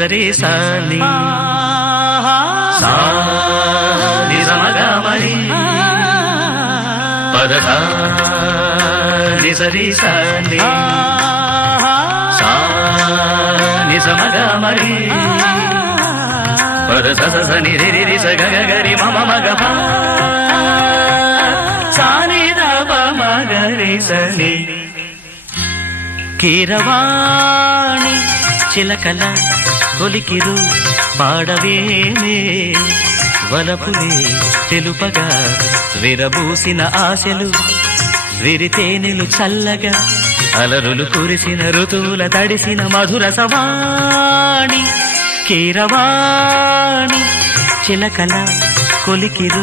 నిజరి సాని సా నిజమగమరి పదధ నిజరి సాని సా నిజమగమరి పదధ స ని రి రి స గ గ రి మ మ గ ప సా ని ద ప మ గ రి స ని కీరవాణి చిలకల కొలికిరు పాడవేమే వలపులే తెలుపగా విరబూసిన ఆశలు విరితేనెలు చల్లగా అలరులు కురిసిన ఋతువుల తడిసిన మధుర సవాణి కీరవాణి చిలకల కొలికిరు